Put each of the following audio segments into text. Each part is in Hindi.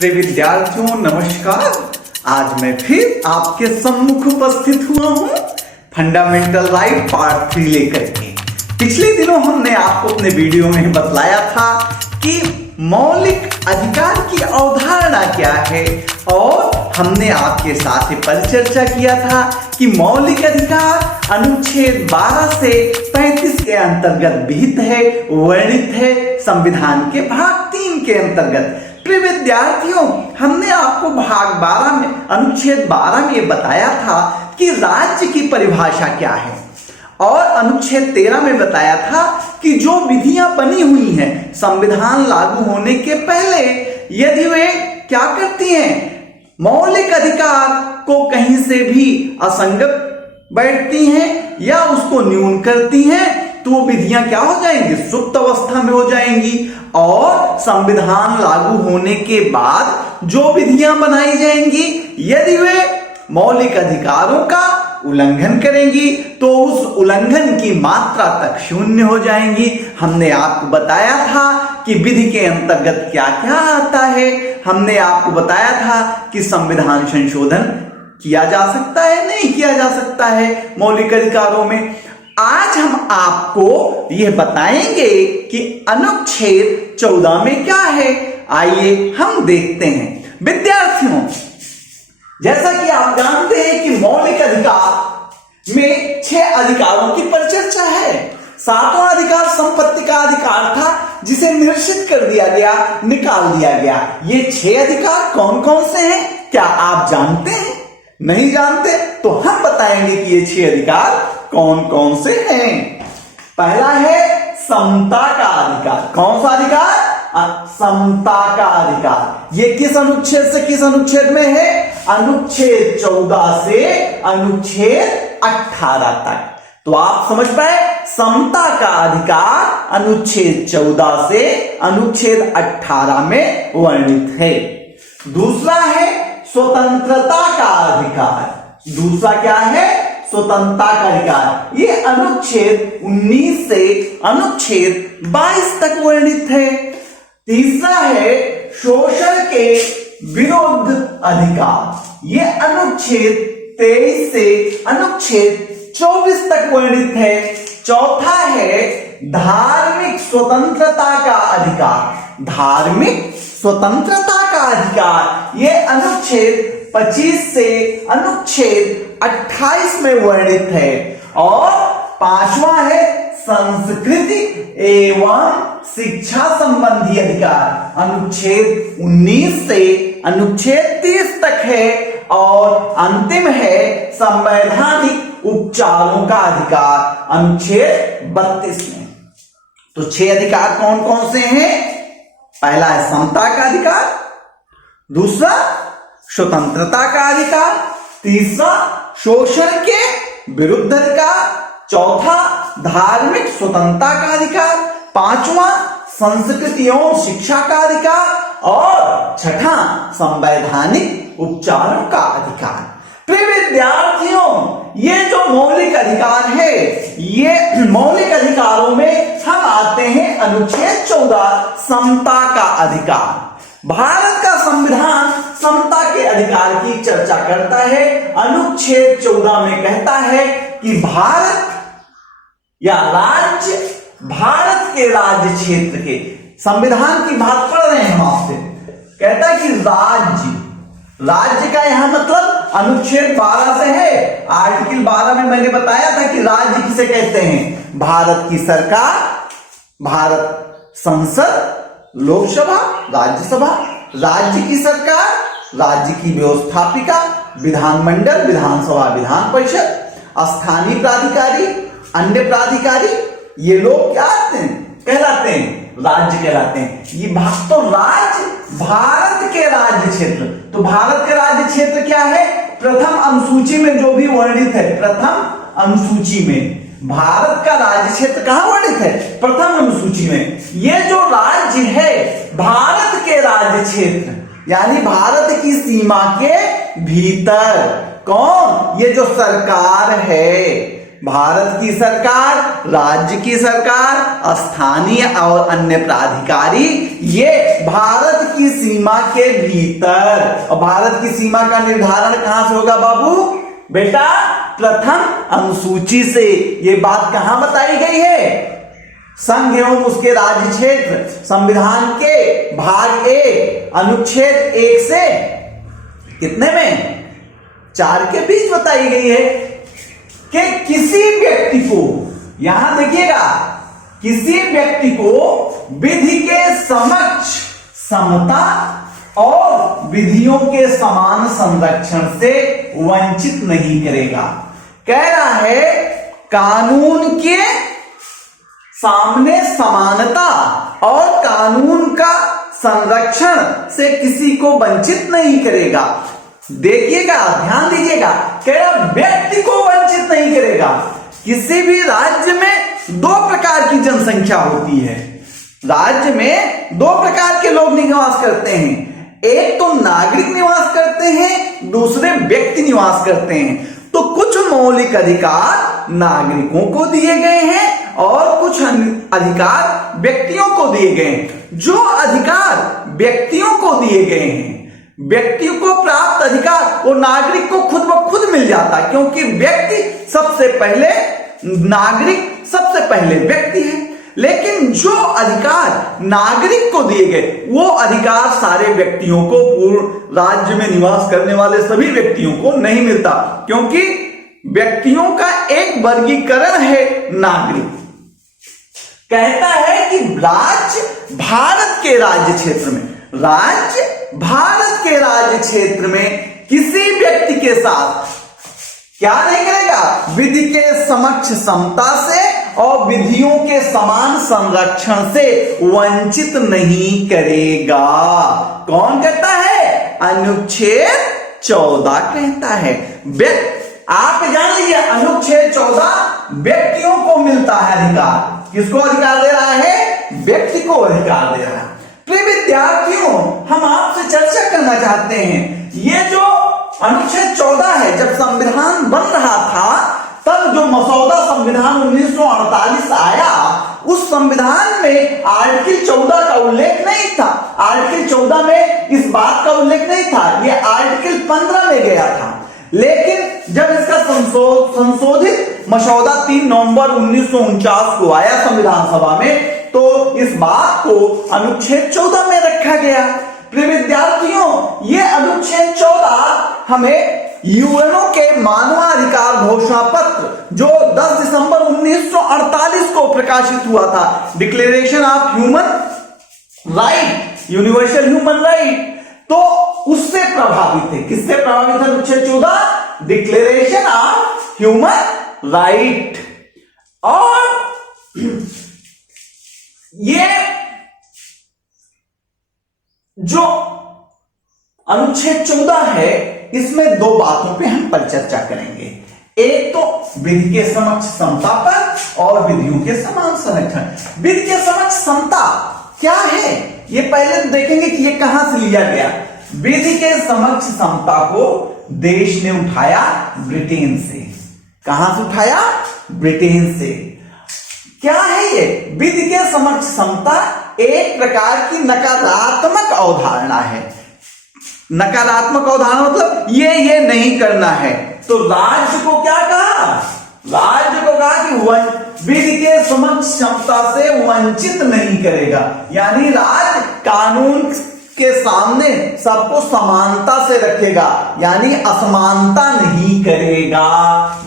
प्रिय विद्यार्थियों नमस्कार। आज मैं फिर आपके सम्मुख उपस्थित हुआ हूँ फंडामेंटल राइट पार्ट 3 लेकर के। पिछले दिनों हमने आपको अपने वीडियो में बतलाया था कि मौलिक अधिकार की अवधारणा क्या है और हमने आपके साथ परिचर्चा किया था कि मौलिक अधिकार अनुच्छेद 12 से 35 के अंतर्गत विहित है, वर्णित है संविधान के भाग 3 के अंतर्गत। प्रिय विद्यार्थियों, हमने आपको भाग 12 में अनुच्छेद 12 में ये बताया था कि राज्य की परिभाषा क्या है और अनुच्छेद 13 में बताया था कि जो विधियां बनी हुई हैं संविधान लागू होने के पहले, यदि वे क्या करती हैं, मौलिक अधिकार को कहीं से भी असंगत बैठती हैं या उसको न्यून करती हैं, तो वो विधियां क्या हो जाएंगी, सुप्त अवस्था में हो जाएंगी। और संविधान लागू होने के बाद जो विधियां बनाई जाएंगी, यदि वे मौलिक अधिकारों का उल्लंघन करेंगी तो उस उल्लंघन की मात्रा तक शून्य हो जाएंगी। हमने आपको बताया था कि विधि के अंतर्गत क्या क्या आता है। हमने आपको बताया था कि संविधान संशोधन किया जा सकता है, नहीं किया जा सकता है मौलिक अधिकारों में। आज हम आपको यह बताएंगे कि अनुच्छेद 14 में क्या है। आइए हम देखते हैं। विद्यार्थियों, जैसा कि आप जानते हैं कि मौलिक अधिकार में 6 अधिकारों की परिचर्चा है। 7वां अधिकार संपत्ति का अधिकार था, जिसे निश्चित कर दिया गया, निकाल दिया गया। ये 6 अधिकार कौन कौन से हैं, क्या आप जानते हैं? नहीं जानते तो हम बताएंगे कि ये 6 अधिकार कौन कौन से हैं। पहला है समता का अधिकार। कौन सा अधिकार? समता का अधिकार। ये किस अनुच्छेद से किस अनुच्छेद में है? अनुच्छेद 14 से अनुच्छेद 18 तक। तो आप समझ पाए, समता का अधिकार अनुच्छेद 14 से अनुच्छेद 18 में वर्णित है। दूसरा है स्वतंत्रता का अधिकार। दूसरा क्या है? स्वतंत्रता का अधिकार। ये अनुच्छेद 19 से अनुच्छेद 22 तक वर्णित है। तीसरा है शोषण के विरुद्ध अधिकार। ये अनुच्छेद 23 से अनुच्छेद 24 तक वर्णित है। चौथा है धार्मिक स्वतंत्रता का अधिकार। धार्मिक स्वतंत्रता का अधिकार ये अनुच्छेद 25 से अनुच्छेद 28 में वर्णित है। और 5वां है संस्कृति एवं शिक्षा संबंधी अधिकार। अनुच्छेद 19 से अनुच्छेद 30 तक है। और अंतिम है संवैधानिक उपचारों का अधिकार, अनुच्छेद 32 में। तो 6 अधिकार कौन कौन से हैं? पहला है समता का अधिकार, दूसरा स्वतंत्रता का अधिकार, तीसरा शोषण के विरुद्ध अधिकार, चौथा धार्मिक स्वतंत्रता का अधिकार, 5वां संस्कृति एवं शिक्षा का अधिकार और छठा संवैधानिक उपचारों का अधिकार। प्रिय विद्यार्थियों, ये जो मौलिक अधिकार है, ये मौलिक अधिकारों में हम आते हैं अनुच्छेद 14 समता का अधिकार। भारत का संविधान समता के अधिकार की चर्चा करता है। अनुच्छेद 14 में कहता है कि भारत या राज्य, भारत के राज्य क्षेत्र के, संविधान की बात पढ़ रहे हैं हम आपसे, कहता है कि राज्य, राज्य का यहां मतलब अनुच्छेद 12 से है। आर्टिकल 12 में मैंने बताया था कि राज्य किसे कहते हैं? भारत की सरकार, भारत संसद, लोकसभा, राज्यसभा, राज्य की सरकार, राज्य की व्यवस्थापिका, विधानमंडल, विधानसभा, विधान परिषद, स्थानीय प्राधिकारी, अन्य प्राधिकारी, ये लोग क्या कहलाते हैं? राज्य कहलाते हैं। ये भाग तो राज्य, भारत के राज्य क्षेत्र। तो भारत के राज्य क्षेत्र क्या है? प्रथम अनुसूची में जो भी वर्णित है, प्रथम अनुसूची में भारत का राज्य क्षेत्र कहां वर्णित है? प्रथम अनुसूची में। ये जो राज्य है भारत के राज्य क्षेत्र, यानी भारत की सीमा के भीतर। कौन? ये जो सरकार है, भारत की सरकार, राज्य की सरकार, स्थानीय और अन्य प्राधिकारी, ये भारत की सीमा के भीतर। और भारत की सीमा का निर्धारण कहां से होगा बाबू? बेटा प्रथम अनुसूची से। ये बात कहां बताई गई है? संघ एवं उसके राज्य क्षेत्र संविधान के भाग 1 अनुच्छेद 1 से कितने में? 4 के बीच बताई गई है कि किसी व्यक्ति को, यहां देखिएगा, किसी व्यक्ति को विधि के समक्ष समता और विधियों के समान संरक्षण से वंचित नहीं करेगा। कह रहा है कानून के सामने समानता और कानून का संरक्षण से किसी को वंचित नहीं करेगा। देखिएगा, ध्यान दीजिएगा, कह रहा व्यक्ति को वंचित नहीं करेगा। किसी भी राज्य में 2 प्रकार की जनसंख्या होती है। राज्य में 2 प्रकार के लोग निवास करते हैं। एक तो नागरिक निवास करते हैं, दूसरे व्यक्ति निवास करते हैं। तो कुछ मौलिक अधिकार नागरिकों को दिए गए हैं और कुछ अधिकार व्यक्तियों को दिए गए हैं। जो अधिकार व्यक्तियों को दिए गए हैं, व्यक्ति को प्राप्त अधिकार वो नागरिक को खुद ब खुद मिल जाता है, क्योंकि व्यक्ति सबसे पहले नागरिक सबसे पहले व्यक्ति है। लेकिन जो अधिकार नागरिक को दिए गए वो अधिकार सारे व्यक्तियों को, पूर्ण राज्य में निवास करने वाले सभी व्यक्तियों को नहीं मिलता, क्योंकि व्यक्तियों का एक वर्गीकरण है नागरिक। कहता है कि राज्य भारत के राज्य क्षेत्र में, राज्य भारत के राज्य क्षेत्र में किसी व्यक्ति के साथ क्या नहीं करेगा? विधि के समक्ष समता से और विधियों के समान संरक्षण से वंचित नहीं करेगा। कौन कहता है? अनुच्छेद 14 कहता है। आप जान लीजिए, अनुच्छेद 14 व्यक्तियों को मिलता है अधिकार। किसको अधिकार दे रहा है? व्यक्ति को अधिकार दे रहा है। प्रिय विद्यार्थियों, हम आपसे चर्चा करना चाहते हैं, ये जो अनुच्छेद 14 है, जब संविधान बन रहा था तब जो मसौदा संविधान 1948 आया, उस संविधान में आर्टिकल 14 का उल्लेख नहीं था। आर्टिकल 14 में इस बात का उल्लेख नहीं था, यह आर्टिकल 15 में गया था। लेकिन जब इसका संशोधित मसौदा 3 नवंबर 1949 को आया संविधान सभा में, तो इस बात को अनुच्छेद 14 में रखा गया। प्रिय विद्यार्थियों, यह अनुच्छेद 14 हमें यूएनओ के मानवाधिकार घोषणा पत्र जो 10 दिसंबर 1948 को प्रकाशित हुआ था, declaration of human right, universal human right, तो उससे प्रभावित है। किससे प्रभावित है अनुच्छेद 14? Declaration of human right. और ये जो अनुच्छेद 14 है, इसमें 2 बातों पे हम पर चर्चा करेंगे। एक तो विधि के समक्ष समता पर और विधियों के समान संरक्षण। विधि के समक्ष समता क्या है, ये पहले देखेंगे कि ये कहां से लिया गया। विधि के समक्ष समता को देश ने उठाया ब्रिटेन से। कहां से उठाया? ब्रिटेन से। क्या है ये? विधि के समक्ष समता एक प्रकार की नकारात्मक अवधारणा है। नकारात्मक अवधारणा मतलब ये नहीं करना है। तो राज्य को क्या कहा? राज्य को कहा कि विधि के समक्ष समता से वंचित नहीं करेगा, यानी राज्य कानून के सामने सबको समानता से रखेगा, यानी असमानता नहीं करेगा।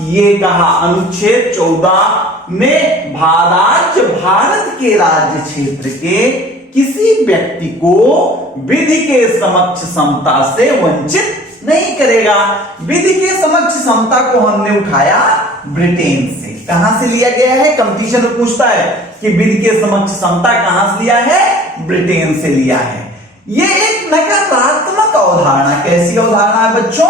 ये कहा अनुच्छेद 14 में। राज्य भारत के राज्य क्षेत्र के किसी व्यक्ति को विधि के समक्ष समता से वंचित नहीं करेगा। विधि के समक्ष समता को हमने उठाया ब्रिटेन से। कहां से लिया गया है? कंपटीशन में पूछता है कि विधि के समक्ष समता कहां से लिया है? ब्रिटेन से लिया है। ये एक नकारात्मक अवधारणा। कैसी अवधारणा है बच्चों?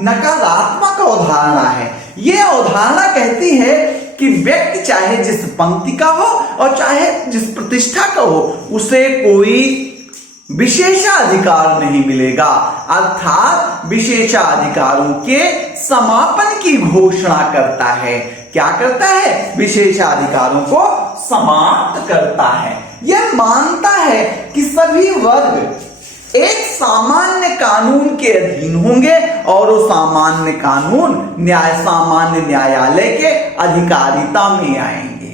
नकारात्मक अवधारणा है। यह अवधारणा कहती है कि व्यक्ति चाहे जिस पंक्ति का हो और चाहे जिस प्रतिष्ठा का हो, उसे कोई विशेषाधिकार नहीं मिलेगा, अर्थात विशेषाधिकारों के समापन की घोषणा करता है। क्या करता है? विशेषाधिकारों को समाप्त करता है। यह मानता है कि सभी वर्ग एक सामान्य कानून के अधीन होंगे और वो सामान्य कानून सामान्य न्यायालय के अधिकारिता में आएंगे।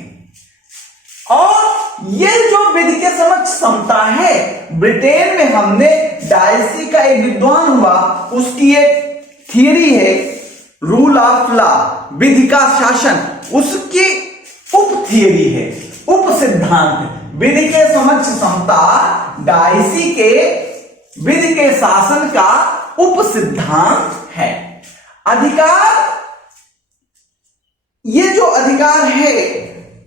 और ये जो विधि के समक्ष समता है, ब्रिटेन में हमने डायसी का एक विद्वान हुआ, उसकी एक थियरी है रूल ऑफ लॉ, विधि का शासन, उसकी उप थियरी है, उप सिद्धांत। विधि के समक्ष समता डायसी के विधि के शासन का उप सिद्धांत है। अधिकार, ये जो अधिकार है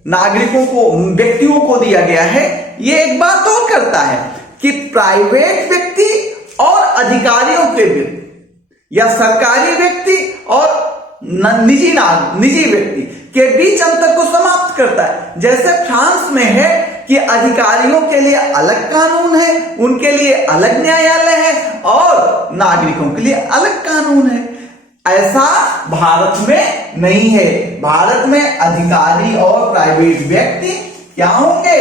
नागरिकों को, व्यक्तियों को दिया गया है, ये एक बात और करता है कि प्राइवेट व्यक्ति और अधिकारियों के बीच या सरकारी व्यक्ति और निजी व्यक्ति के बीच अंतर को समाप्त करता है। जैसे फ्रांस में है कि अधिकारियों के लिए अलग कानून है, उनके लिए अलग न्यायालय है और नागरिकों के लिए अलग कानून है। ऐसा भारत में नहीं है। भारत में अधिकारी और प्राइवेट व्यक्ति क्या होंगे?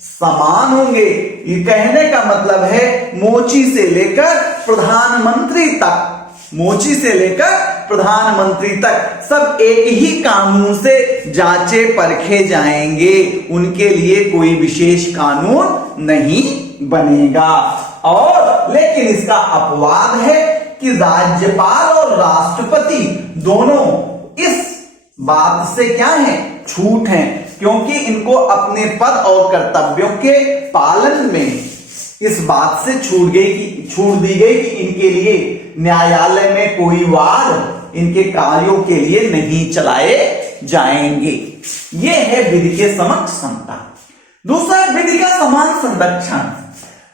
समान होंगे। ये कहने का मतलब है मोची से लेकर प्रधानमंत्री तक, मोची से लेकर प्रधानमंत्री तक सब एक ही कानून से जांचे परखे जाएंगे, उनके लिए कोई विशेष कानून नहीं बनेगा। और लेकिन इसका अपवाद है कि राज्यपाल और राष्ट्रपति दोनों इस बात से क्या है? छूट हैं, क्योंकि इनको अपने पद और कर्तव्यों के पालन में इस बात से छूट दी गई कि इनके लिए न्यायालय में कोई वाद इनके कार्यों के लिए नहीं चलाए जाएंगे। यह है विधि के समक्ष समता। दूसरा, विधि का समान संरक्षण।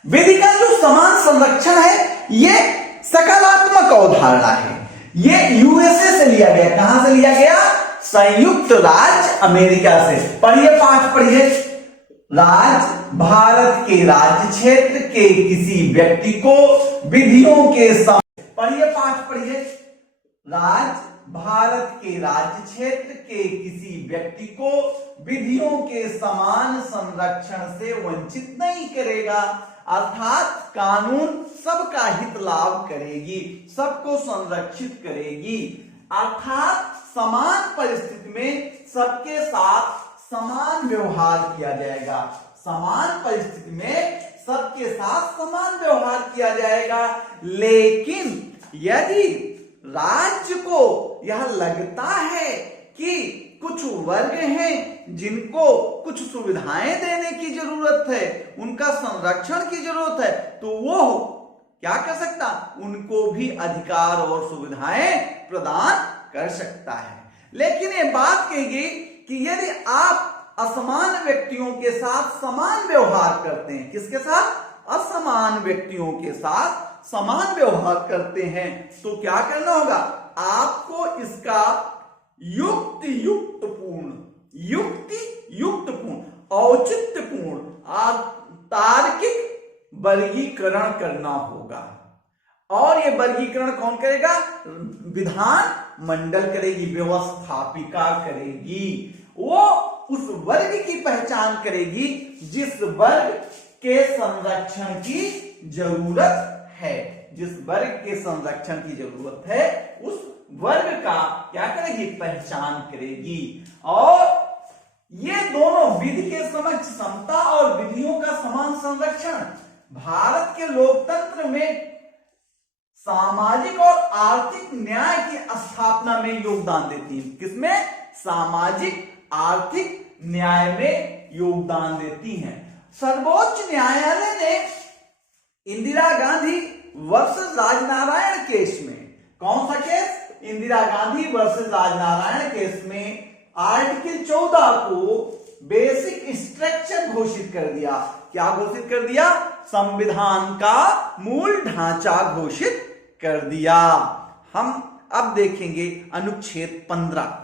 विधि का जो समान संरक्षण है, यह सकारात्मक अवधारणा है। यह यूएसए से लिया गया। कहां से लिया गया? संयुक्त राज्य अमेरिका से। पढ़िए, पाठ पढ़िए। भारत के राज्य क्षेत्र के किसी व्यक्ति को विधियों के पढ़िए, पाठ पढ़िए। भारत के राज्य क्षेत्र के किसी व्यक्ति को विधियों के समान संरक्षण से वंचित नहीं करेगा, अर्थात कानून सबका हित लाभ करेगी, सबको संरक्षित करेगी। अर्थात समान परिस्थिति में सबके साथ समान व्यवहार किया जाएगा। समान परिस्थिति में सबके साथ समान व्यवहार किया जाएगा। लेकिन यदि राज्य को यह लगता है कि कुछ वर्ग हैं जिनको कुछ सुविधाएं देने की जरूरत है, उनका संरक्षण की जरूरत है, तो वो क्या कर सकता? उनको भी अधिकार और सुविधाएं प्रदान कर सकता है। लेकिन ये बात कहेगी कि यदि आप असमान व्यक्तियों के साथ समान व्यवहार करते हैं, किसके साथ? असमान व्यक्तियों के साथ समान व्यवहार करते हैं, तो क्या करना होगा? आपको इसका युक्तियुक्तपूर्ण, औचित्यपूर्ण, तार्किक वर्गीकरण करना होगा। और ये वर्गीकरण कौन करेगा? विधान मंडल करेगी, व्यवस्थापिका करेगी। वो उस वर्ग की पहचान करेगी जिस वर्ग के संरक्षण की जरूरत है। जिस वर्ग के संरक्षण की जरूरत है, उस वर्ग का क्या करेगी? पहचान करेगी। और ये दोनों, विधि के समक्ष समता और विधियों का समान संरक्षण, भारत के लोकतंत्र में सामाजिक और आर्थिक न्याय की स्थापना में योगदान देती है। किसमें? सामाजिक आर्थिक न्याय में योगदान देती हैं। सर्वोच्च न्यायालय ने इंदिरा गांधी वर्सेस राजनारायण केस में, कौन सा case? Indira Gandhi versus Rajnarayan case में आर्टिकल 14 को बेसिक स्ट्रक्चर घोषित कर दिया। क्या घोषित कर दिया? संविधान का मूल ढांचा घोषित कर दिया। हम अब देखेंगे अनुच्छेद 15।